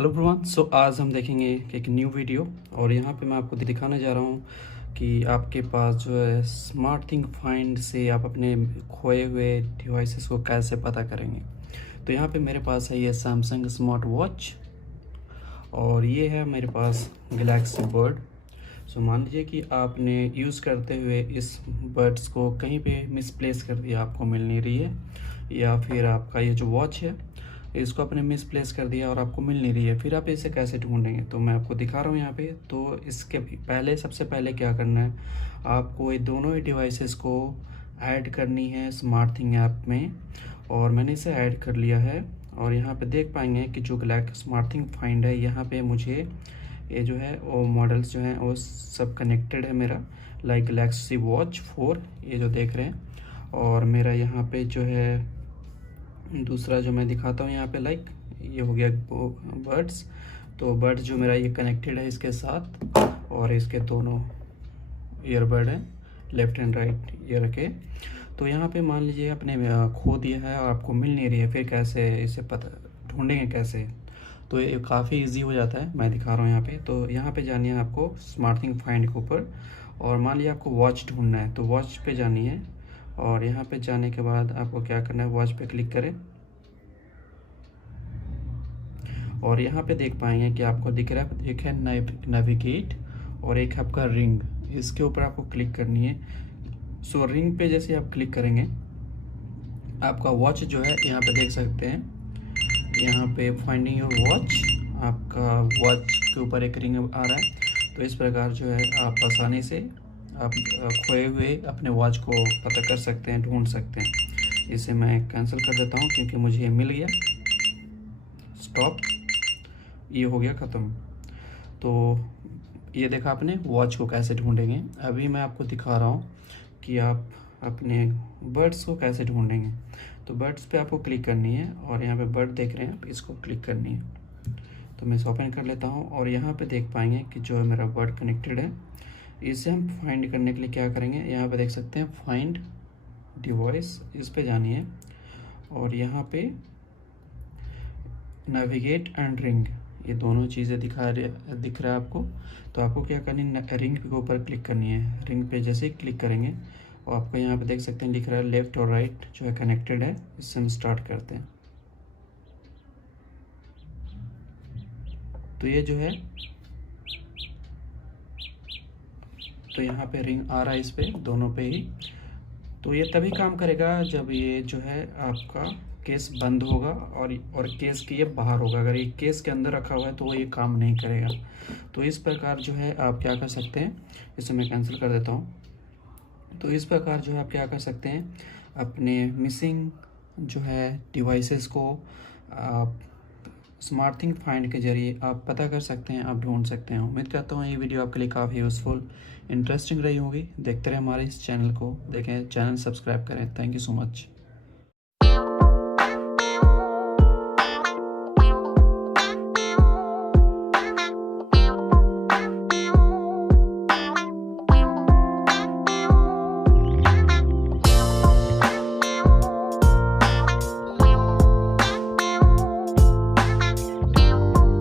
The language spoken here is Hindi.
Hello everyone. सो आज हम देखेंगे एक न्यू वीडियो और यहाँ पे मैं आपको दिखाने जा रहा हूँ कि आपके पास जो है स्मार्ट थिंग फाइंड से आप अपने खोए हुए डिवाइसेस को कैसे पता करेंगे। तो यहाँ पे मेरे पास है ये सैमसंग स्मार्ट वॉच और ये है मेरे पास गैलेक्सी बर्ड। सो मान लीजिए कि आपने यूज़ करते हुए इस बर्ड्स को कहीं पे मिसप्लेस कर दिया, आपको मिल नहीं रही है, या फिर आपका ये जो वॉच है इसको आपने मिसप्लेस कर दिया और आपको मिल नहीं रही है, फिर आप इसे कैसे ढूंढेंगे। तो मैं आपको दिखा रहा हूँ यहाँ पे। तो इसके पहले सबसे पहले क्या करना है, आपको ये दोनों ही डिवाइसेस को ऐड करनी है स्मार्ट थिंग ऐप में, और मैंने इसे ऐड कर लिया है। और यहाँ पे देख पाएंगे कि जो गैलेक्सी स्मार्ट थिंग फाइंड है, यहाँ पे मुझे ये जो है वो मॉडल्स जो हैं वो सब कनेक्टेड है मेरा, लाइक गैलेक्सी वॉच 4 ये जो देख रहे हैं। और मेरा यहाँ पे जो है दूसरा जो मैं दिखाता हूँ यहाँ पे, लाइक ये हो गया बर्ड्स। तो बर्ड्स जो मेरा ये कनेक्टेड है इसके साथ, और इसके दोनों ईयरबड हैं लेफ्ट एंड राइट ईयर के। तो यहाँ पे मान लीजिए आपने खो दिया है और आपको मिल नहीं रही है, फिर कैसे इसे पता ढूंढेंगे कैसे। तो ये काफ़ी इजी हो जाता है, मैं दिखा रहा हूँ यहाँ पे। तो यहाँ पे जानी है आपको स्मार्ट थिंग फाइंड के ऊपर, और मान लीजिए आपको वॉच ढूंढना है तो वॉच पे जानी है। और यहाँ पे जाने के बाद आपको क्या करना है, वॉच पे क्लिक करें और यहाँ पे देख पाएंगे कि आपको दिख रहा है, एक है नेविगेट और एक है आपका रिंग। इसके ऊपर आपको क्लिक करनी है। सो रिंग पे जैसे आप क्लिक करेंगे, आपका वॉच जो है यहाँ पे देख सकते हैं, यहाँ पे फाइंडिंग योर वॉच, आपका वॉच के ऊपर एक रिंग आ रहा है। तो इस प्रकार जो है आप आसानी से आप खोए हुए अपने वॉच को पता कर सकते हैं, ढूंढ सकते हैं। इसे मैं कैंसिल कर देता हूँ क्योंकि मुझे ये मिल गया। स्टॉप, ये हो गया ख़त्म। तो ये देखा आपने वॉच को कैसे ढूंढेंगे। अभी मैं आपको दिखा रहा हूँ कि आप अपने बर्ड्स को कैसे ढूंढेंगे। तो बर्ड्स पे आपको क्लिक करनी है और यहाँ पे बर्ड देख रहे हैं आप, इसको क्लिक करनी है। तो मैं इसे ओपन कर लेता हूँ और यहाँ पे देख पाएंगे कि जो है मेरा बर्ड कनेक्टेड है। इसे हम फाइंड करने के लिए क्या करेंगे, यहाँ पे देख सकते हैं फाइंड डिवाइस, इस पे जानी है और यहाँ पे नेविगेट एंड रिंग, ये दोनों चीज़ें दिख रहा है आपको। तो आपको क्या करनी है, रिंग के ऊपर क्लिक करनी है। रिंग पे जैसे ही क्लिक करेंगे और आपको यहाँ पे देख सकते हैं लिख रहा है लेफ़्ट और राइट जो है कनेक्टेड है। इससे हम स्टार्ट करते हैं। तो ये जो है, तो यहाँ पे रिंग आ रहा है इस पे, दोनों पे ही। तो ये तभी काम करेगा जब ये जो है आपका केस बंद होगा और केस के ये बाहर होगा। अगर ये केस के अंदर रखा हुआ है तो वो ये काम नहीं करेगा। तो इस प्रकार जो है आप क्या कर सकते हैं, इसे मैं कैंसिल कर देता हूँ। तो इस प्रकार जो है आप क्या कर सकते हैं, अपने मिसिंग जो है डिवाइसेस को आप स्मार्ट थिंग फाइंड के जरिए आप पता कर सकते हैं, आप ढूंढ सकते हैं। उम्मीद करता हूँ ये वीडियो आपके लिए काफ़ी यूज़फुल इंटरेस्टिंग रही होगी। देखते रहे हमारे इस चैनल को, देखें, चैनल सब्सक्राइब करें। Thank you so much.